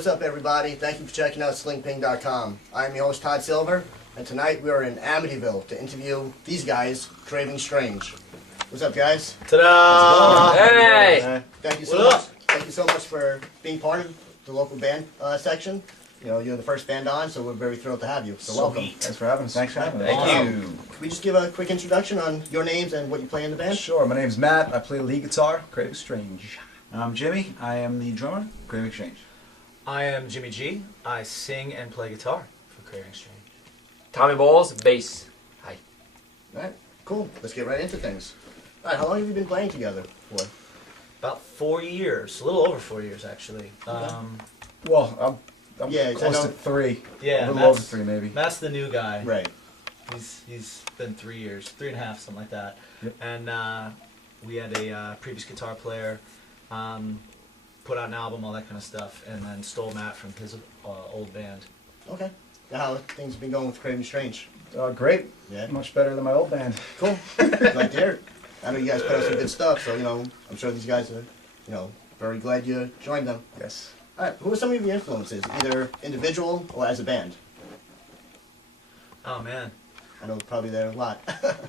what's up, everybody? Thank you for checking out slingping.com. I'm your host, Todd Silver, and tonight we are in Amityville to interview these guys, Craving Strange. What's up, guys? Ta-da! Hey! Thank you so much. Thank you so much for being part of the local band section. You know, you're the first band on, so we're very thrilled to have you. So welcome. Thanks for having us. Thanks for having us. Thank you. Can we just give a quick introduction on your names and what you play in the band? Sure. My name's Matt. I play lead guitar, Craving Strange. I'm Jimmy. I am the drummer, Craving Strange. I am Jimmy G. I sing and play guitar for Craving Strange. Tommy Bowles, bass. Hi. All right, cool. Let's get right into things. All right, how long have you been playing together for? About 4 years, a little over 4 years actually. Well, I'm Yeah, close to 3. Yeah, a little Matt's- over 3 maybe. Matt's the new guy. Right. He's been 3 years, 3.5, something like that. Yep. And we had a previous guitar player, put out an album, all that kind of stuff, and then stole Matt from his old band. Okay. Now, how have things been going with Craving Strange? Great. Yeah. Much better than my old band. Cool. Glad to hear it. I know you guys put out some good stuff, so, you know, I'm sure these guys are, you know, very glad you joined them. Yes. All right, who are some of your influences, either individual or as a band? Oh man. I know probably there are a lot.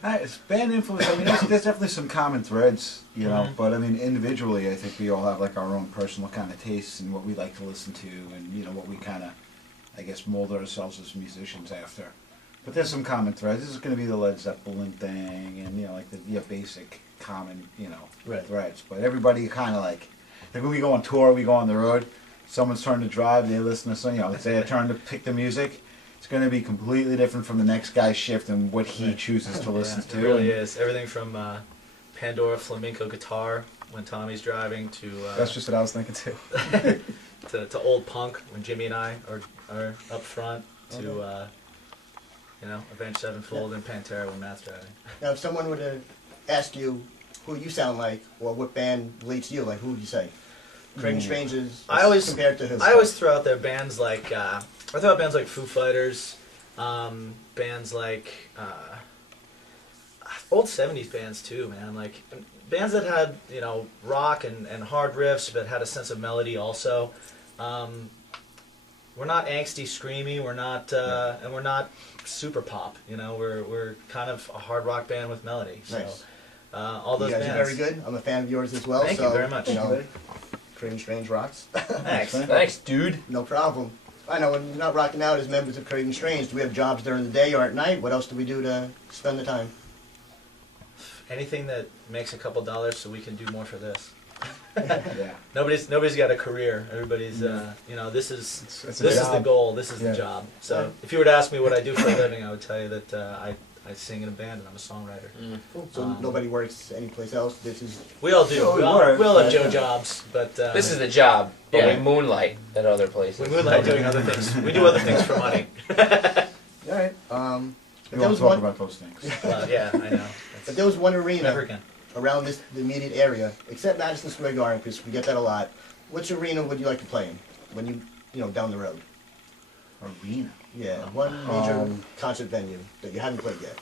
It's band influence. I mean, there's definitely some common threads, you know. Mhm. But I mean, individually, I think we all have like our own personal kind of tastes and what we like to listen to, and you know what we kind of, I guess, mold ourselves as musicians after. But there's some common threads. This is going to be the Led Zeppelin thing, and you know, like the basic common, you know, Right. threads. But everybody kind of like when we go on tour, we go on the road. Someone's turn to drive, they listen to some, you know, it's their turn to pick the music. It's going to be completely different from the next guy's shift and what he chooses to listen Yeah, to. it really is. Everything from Pandora flamenco guitar when Tommy's driving to That's just what I was thinking too. to old punk when Jimmy and I are up front to you know, Avenged Sevenfold and Pantera when Matt's driving. Now, if someone were to ask you who you sound like or what band relates to you, like, who would you say? Craving Strange is compared to who? I always throw out there bands like I throw out bands like Foo Fighters, bands like old '70s bands too, man. Like bands that had, you know, rock and hard riffs, but had a sense of melody also. We're not angsty, screamy. We're not, and we're not super pop. You know, we're kind of a hard rock band with melody. So, Nice. all those you guys bands. are very good. I'm a fan of yours as well. Thank so, you very much. You know, Craving Strange rocks. Thanks. Thanks, dude. No problem. I know when you're not rocking out as members of Craving Strange, do we have jobs during the day or at night? What else do we do to spend the time? Anything that makes a couple dollars so we can do more for this. Yeah. Nobody's got a career. Everybody's you know, this is It's a this is the job. goal. This is Yeah. the job. So if you were to ask me what I do for a living, I would tell you that I sing in a band and I'm a songwriter. Cool. So nobody works anyplace else. This is We all do. Sure, we we all work, have but- Joe jobs, but This is the job, but yeah. we moonlight at other places. we moonlight doing other things. We do other things for money. all right. We But there won't was talk one. about those things. Well, yeah, I know. But there was one Never arena again. around the immediate area, except Madison Square Garden, because we get that a lot. Which arena would you like to play in when you know, down the road? Arena. Yeah, one major Um, concert venue that you haven't played yet.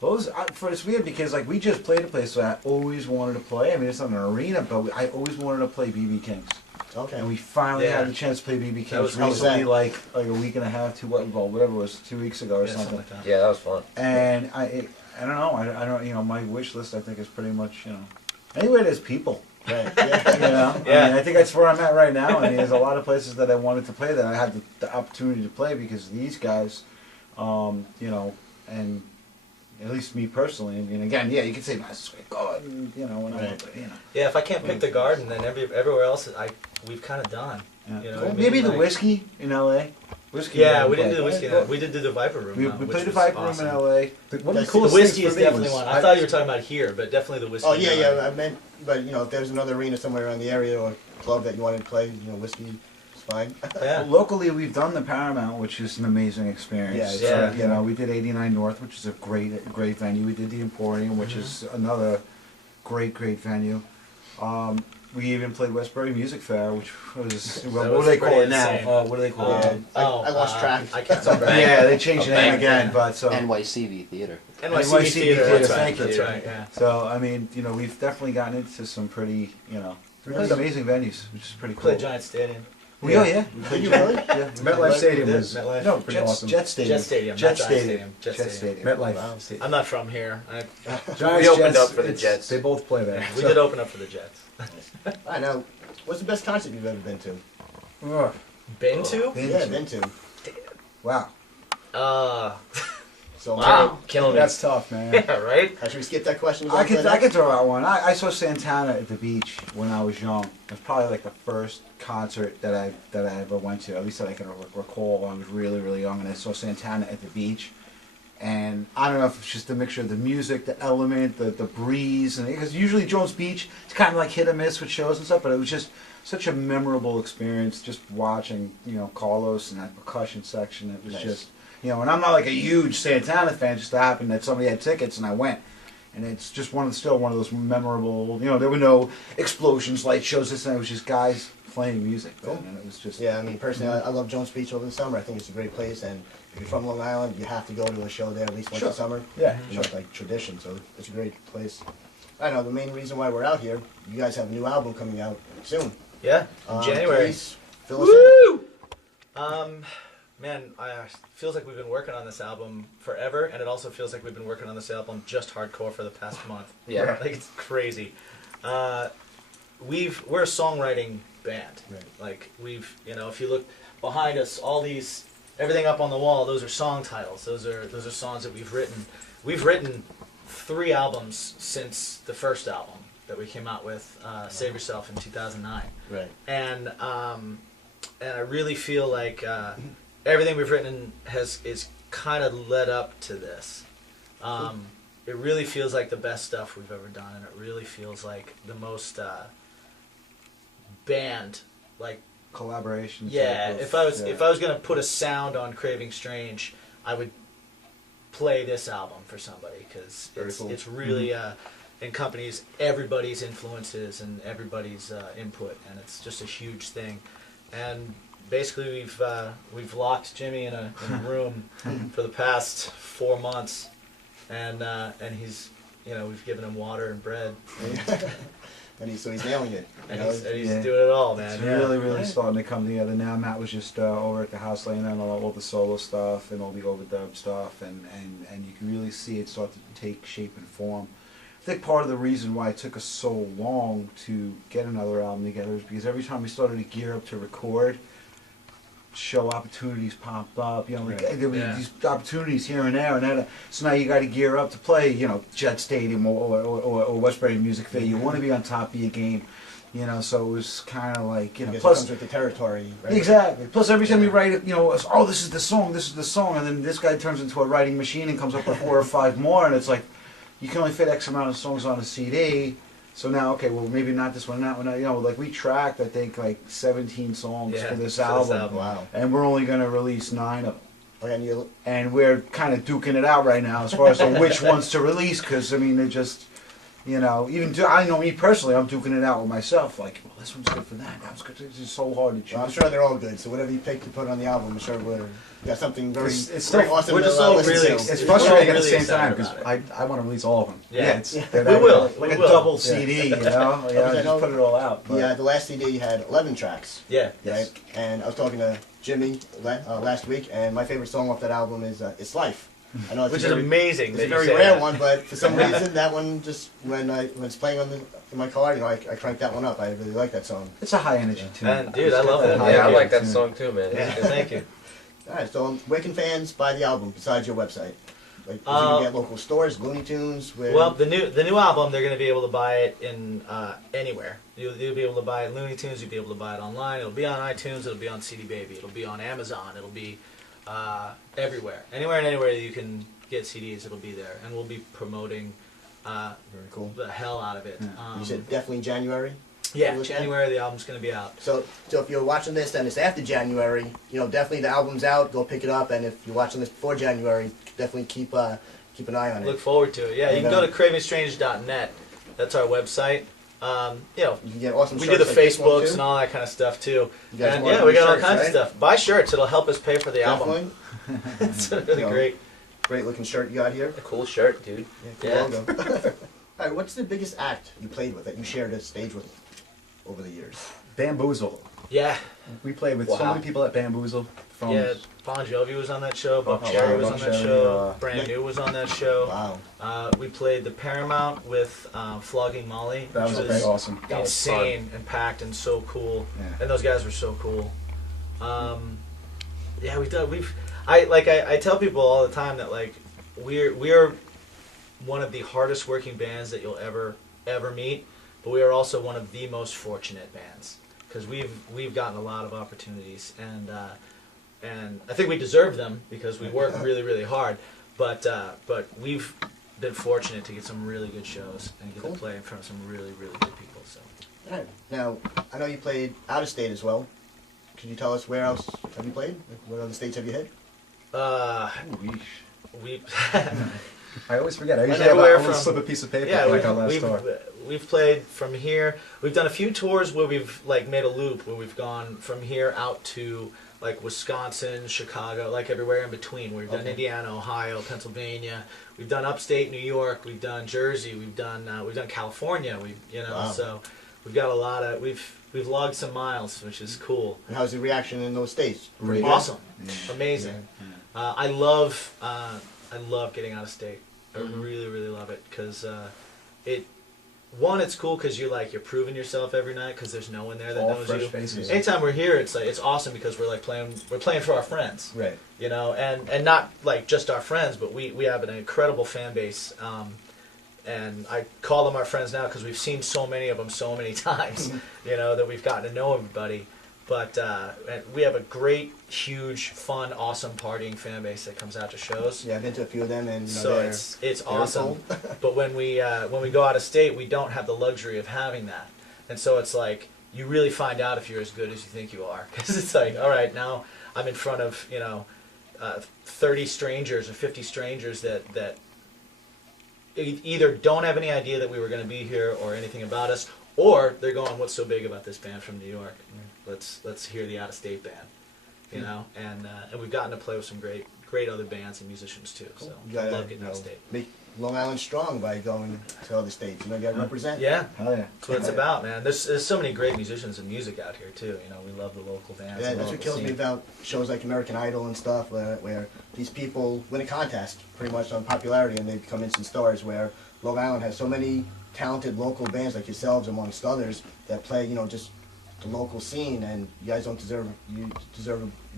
Those for it's weird because like we just played a place that I always wanted to play. I mean, it's not an arena, but I always wanted to play BB King's, Okay. and we finally Yeah. had the chance to play BB That King's was- how was recently, that? like a week and a half, whatever it was, 2 weeks ago or Yeah, something something. like that. Yeah, that was fun. And I don't know. I don't. You know, my wish list I think is pretty much, you know, anywhere there's people. Right. You Yeah. know, Yeah. I mean, I think that's where I'm at right now. I mean, there's a lot of places that I wanted to play that I had the opportunity to play because these guys, you know, and at least me personally. I mean, again, yeah, you could say Madison Square Garden, you know, and Right. you know. Yeah, if I can't pick the Garden, then everywhere else we've kind of done. Yeah. You know Well, what I mean? maybe the Like- Whiskey in L.A. Whiskey. Yeah, we didn't didn't do the play. whiskey. But We did do the Viper Room. We which played the was Viper awesome. Room in L.A. One of the That's- coolest The whiskey things is for me definitely was one. I thought you were talking about here, but definitely the whiskey. Oh yeah. I meant, but you know, if there's another arena somewhere around the area or club that you wanted to play, you know, whiskey is fine. Yeah. Locally, we've done the Paramount, which is an amazing experience. Yeah, yeah. You know, we did 89 North, which is a great venue. We did the Emporium, which is another great venue. We even played Westbury Music Fair, which was, well, what was do they call pretty it now? insane. What do they call it? I lost track. I can't remember. Yeah, they changed the name Bank. again, but so NYCV Theater. NYCB Theater. That's right. thank you. That's right. Yeah. so I mean, you know, we've definitely gotten into some pretty, you know, pretty amazing venues, which is pretty We cool. played Giant Stadium. Yeah, yeah. Did you really? Yeah. MetLife Stadium Yeah, was MetLife. No, pretty Jets, awesome. Jet Stadium. Jet Stadium, Jet not Giant Stadium. Stadium. Jet Stadium. MetLife. Wow. Stadium. I'm not from here. Giants, We opened Jets, up for the it's- Jets. They both play there. We so- did open up for the Jets. I know. What's the best concert you've ever been to? Ugh. Been to? Yeah, been to. Wow. So Wow, killing me. That's tough, man. Yeah, right? should we skip that question? I could throw out one. I saw Santana at the beach when I was young. It was probably like the first concert that I ever went to. At least that I can recall when I was really, really young. And I saw Santana at the beach. And I don't know if it's just a mixture of the music, the element, the breeze, and because usually Jones Beach, it's kind of like hit or miss with shows and stuff. But it was just such a memorable experience just watching, Carlos and that percussion section. It was Nice. just, and I'm not like a huge Santana fan. Just happened that somebody had tickets and I went. And it's just still one of those memorable. There were no explosions, light shows. This and it was just guys playing music. Cool. And it was just Yeah, I mean, personally, I love Jones Beach over the summer. I think it's a great place, and if you're from Long Island, you have to go to a show there at least once Sure. a summer. Yeah, It's like tradition, so it's a great place. I know the main reason why we're out here. You guys have a new album coming out soon. Yeah, in January. Please fill us in. Woo! Man, feels like we've been working on this album forever, and it also feels like we've been working on this album just hardcore for the past month. Yeah. Like, it's crazy. We're a songwriting band. Right. Like, if you look behind us, everything up on the wall, those are song titles. Those are songs that we've written. We've written 3 albums since the first album that we came out with, Save Yourself, in 2009. Right. And I really feel like everything we've written is kind of led up to this. It really feels like the best stuff we've ever done, and it really feels like the most band, like, collaboration. yeah. type of- If I was gonna put a sound on Craving Strange, I would play this album for somebody because Very cool. it's really encompanies everybody's influences and everybody's input, and it's just a huge thing. And basically, we've locked Jimmy in a room for the past 4 months, and he's we've given him water and bread, And he's nailing it. and you know? he's Yeah. doing it all, man. It's Yeah. really, really starting to come together now. Matt was just over at the house laying down all the solo stuff and all the overdub stuff, and you can really see it start to take shape and form. I think part of the reason why it took us so long to get another album together is because every time we started to gear up to record, show opportunities popped up. Right. There were Yeah. these opportunities here and there, and so now you got to gear up to play, Jet Stadium or Westbury Music Fair. You want to be on top of your game, So it was kind of like, I guess it plus comes with the territory, right? exactly. Plus every time you write it, it's, oh, this is the song, and then this guy turns into a writing machine and comes up with 4 or 5 more, and it's like you can only fit X amount of songs on a CD. So now, okay, well, maybe not this one, that one. Like we tracked, I think, like 17 songs Yeah, for this for this album, album. Wow. and we're only going to release 9 of them. Okay, and you, And we're kind of duking it out right now as far as which ones to release, because I mean, they're just, I know me personally, I'm duking it out with myself. Like, well, this one's good for that. That's good. It's just so hard to choose. well, I'm sure they're all good. So whatever you pick to put on the album, I'm sure we're got something very, It's very still- awesome we're to just all listen really to. excited. It's We're frustrating all at the really same time excited because about I want to release all of them. Yeah. they're We that- will. like We a will. double CD, Yeah, I know- just put it all out. but- The last CD you had 11 tracks, Yeah. right? And I was talking to Jimmy last week, and my favorite song off that album is "It's Life." I know it's Which a is very, amazing. it's that a you very say rare that. one, but for some reason that one just when it's playing in my car, I cranked that one up. I really like that song. It's a high energy tune. And, dude, It's I got love that. high Yeah, I energy like that tune. song too, man. Yeah, thank you. All right, so where can fans buy the album besides your website? Like, is you Uh, can get local stores, Looney Tunes. Where, Well, the new album, they're going to be able to buy it in anywhere. You'll be able to buy it in Looney Tunes. You'll be able to buy it online. It'll be on iTunes. It'll be on CD Baby. It'll be on Amazon. It'll be everywhere. Anywhere and anywhere you can get CDs, it'll be there. And we'll be promoting very cool. the hell out of it. Yeah. You said definitely January. Yeah, Look at- January the album's going to be out. So if you're watching this and it's after January, definitely the album's out. Go pick it up, and if you're watching this before January, definitely keep an eye on it. Look forward to it. Yeah, you can And, go to cravingstrange.net. That's our website. You can get awesome. We shirts do the like this one, Facebooks too. and all that kind of stuff too. You guys And want yeah, we got all shirts, kinds right? of stuff. Buy shirts; it'll help us pay for the album. Definitely. It's really You know, great. Great looking shirt you got here. A cool shirt, dude. Cool Yeah. logo. All right, what's the biggest act you played with that you shared a stage with over the years? Bamboozle. Yeah, We played with so Wow. many people at Bamboozle. From yeah. Bon Jovi was on that show. Buck Oh, Cherry wow, was Buck on that Cherry, show. Brand New was on that show. Wow. We played the Paramount with Flogging Molly, that which was pretty awesome. That was insane and packed and so cool. Yeah. And those guys were so cool. Yeah, I tell people all the time that like we're one of the hardest working bands that you'll ever meet, but we are also one of the most fortunate bands because we've gotten a lot of opportunities and I think we deserve them because we work really really hard, but we've been fortunate to get some really good shows and get Cool. to play in front of some really really good people. So All right. Now, I know you played out of state as well. Could you tell us where else have you played? What other states have you hit? Weesh. we. I always forget. I usually everywhere have a from- slip a piece of paper Yeah, like our last tour. we've played from here. We've done a few tours where we've like made a loop where we've gone from here out to like Wisconsin, Chicago, like everywhere in between. We've done Okay. Indiana, Ohio, Pennsylvania. We've done upstate New York. We've done Jersey. We've done California. Wow. So we've got a lot of we've logged some miles, which is cool. And how's the reaction in those states? Pretty good. Awesome, Yeah. amazing. Yeah. I love getting out of state. I Mhm. really, really love it because it's cool because you're proving yourself every night because there's no one there that All knows fresh you. faces. Anytime we're here, it's awesome because we're playing for our friends, Right. and not like just our friends, but we have an incredible fan base, and I call them our friends now because we've seen so many of them so many times, that we've gotten to know everybody. But and we have a great, huge, fun, awesome partying fan base that comes out to shows. Yeah, I've been to a few of them, and So they're it's awesome. cool. But when we go out of state, we don't have the luxury of having that, and so it's like you really find out if you're as good as you think you are, because it's like, all right, now I'm in front of 30 strangers or 50 strangers that either don't have any idea that we were going to be here or anything about us, or they're going, "What's so big about this band from New York? Let's hear the out of state band." And we've gotten to play with some great other bands and musicians too. So You I gotta, love getting out of state. make Long Island strong by going to other states. You gotta represent. Yeah, Hell yeah. that's what it's about, man. There's so many great musicians and music out here too. We love the local bands. Yeah, and that's the what kills local me scene. about shows like American Idol and stuff, where these people win a contest pretty much on popularity and they become instant stars. Where Long Island has so many talented local bands like yourselves, amongst others, that play just the local scene, and you guys don't deserve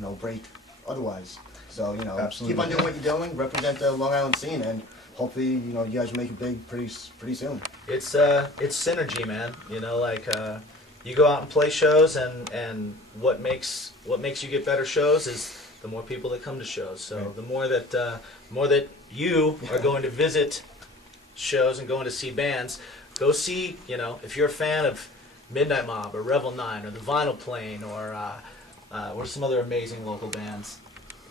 a break otherwise. So Absolutely. keep on doing what you're doing, represent the Long Island scene, and hopefully you guys will make it big pretty soon. It's synergy, man. You go out and play shows, and what makes you get better shows is the more people that come to shows. So Right. the more that you are going to visit shows and going to see bands, go see. If you're a fan of Midnight Mob or Revel 9 or the Vinyl Plane or some other amazing local bands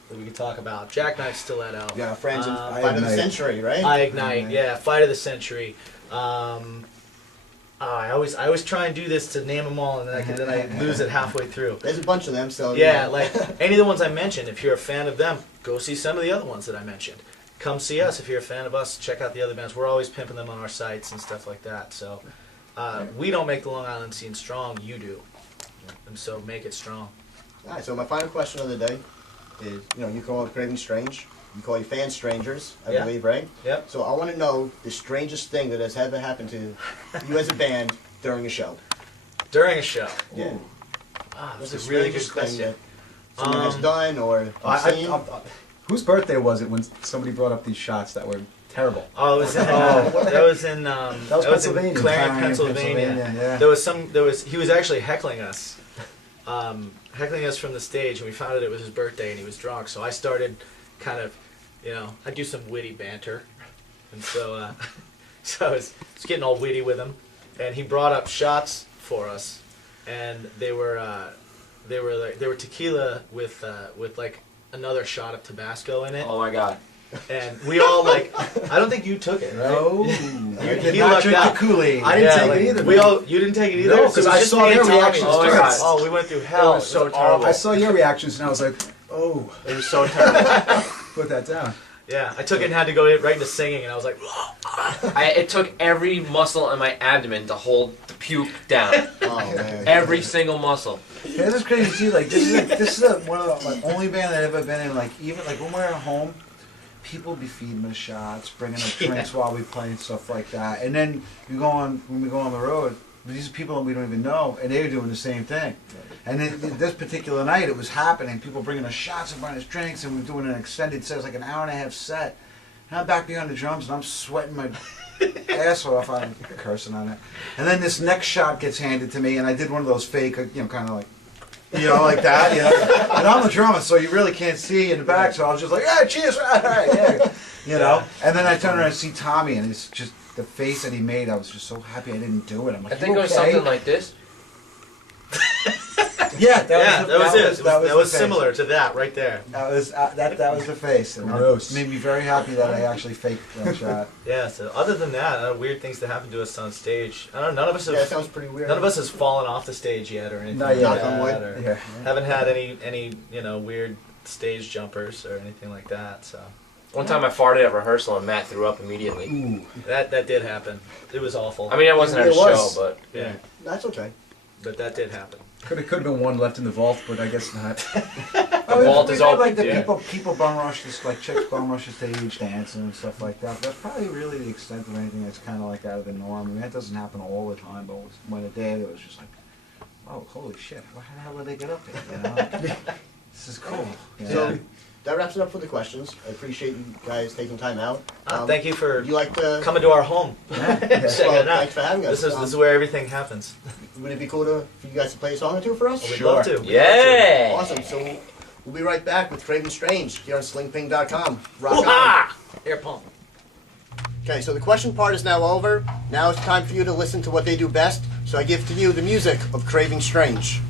that we could talk about. Jackknife Stiletto. Yeah, friends in I Fight of the Ignite. Century, right? I Ignite, yeah, Fight of the Century. I always try and do this to name them all, and then I lose it halfway through. There's a bunch of them, so Yeah, like any of the ones I mentioned. If you're a fan of them, go see some of the other ones that I mentioned. Come see us if you're a fan of us. Check out the other bands. We're always pimping them on our sites and stuff like that. So we don't make the Long Island scene strong. You do, and so make it strong. All right, so my final question of the day is, you call it Craving Strange. You call your fans strangers, I Yeah. believe, right? Yep. So I want to know the strangest thing that has ever happened to you as a band during a show. During a show. Yeah. That's What's a the really good strangest thing question. that someone has done or seen? Whose birthday was it when somebody brought up these shots that were terrible? Oh, it was in, that was in Pennsylvania. in Clarion, Clarion, Pennsylvania. Pennsylvania, yeah. He was actually heckling us, from the stage, and we found out it was his birthday, and he was drunk. So I started kind of, I do some witty banter, and so so I was getting all witty with him, and he brought up shots for us, and they were tequila with like another shot of Tabasco in it. Oh my god. And we all I don't think you took it, right? No. You- I did he not lucked drink out. the Kool-Aid. I didn't take it either. man. You didn't take it either? No, So 'cause it was I just saw me and their Tommy. reactions Oh, to God. it. Oh, we went through hell. It was so horrible. I saw your reactions and I was like, oh, It was so terrible. put that down. Yeah, I took it and had to go right into singing, and I was like, It took every muscle in my abdomen to hold the puke down. Oh man. Every single muscle. Yeah, this is crazy too. Like this is one of the only band I've ever been in. Like even like when we're at home, people be feeding us shots, bringing us drinks while we play and stuff like that. And then when we go on the road, these are people that we don't even know, and they're doing the same thing. And then this particular night, it was happening. People bringing us shots and bringing us drinks, and we're doing an extended set, it was like an hour and a half set. And I'm back behind the drums, and I'm sweating my ass off. I'm cursing on it. And then this next shot gets handed to me, and I did one of those fake, kind of like, like that, And I'm the drummer, so you really can't see in the back, so I was just like, yeah, cheers, all right, yeah, And then I turn around and see Tommy, and it's just the face that he made. I was just so happy I didn't do it. I'm like, I think it was something like this. Yeah, that was it. That was the face. similar to that right there. That was the face, and Gross. it made me very happy that I actually faked that shot. Yeah. So other than that, weird things that happen to us on stage. I don't know. None of us have. Yeah, that sounds pretty weird. None of us has fallen off the stage yet or anything. Not yet. like Knock on that, wood. or Yeah. haven't had any weird stage jumpers or anything like that. So One time I farted at rehearsal and Matt threw up immediately. Ooh. that did happen. It was awful. I mean, I wasn't at a It was. show, but yeah, That's okay. but that did happen. Could have been one left in the vault, but I guess not. The vault is open, like the dude. people bum rush this, like chicks bum rush the stage dancing and stuff like that. That's probably really the extent of anything that's kind of like out of the norm. I mean, that doesn't happen all the time, but when it did, it was just like, oh, holy shit! How the hell did they get up there? This is cool. So that wraps it up for the questions. I appreciate you guys taking time out. Thank you for Would you like to coming to our home. Yeah. Checking Well, it out. thanks for having us. This is where everything happens. Would it be cool for you guys to play a song or two for us? We'd Sure. love to. yeah. Awesome. So we'll be right back with Craving Strange here on slingping.com. Rock on. Hoo-ha! Air pump. Okay, so the question part is now over. Now it's time for you to listen to what they do best. So I give to you the music of Craving Strange.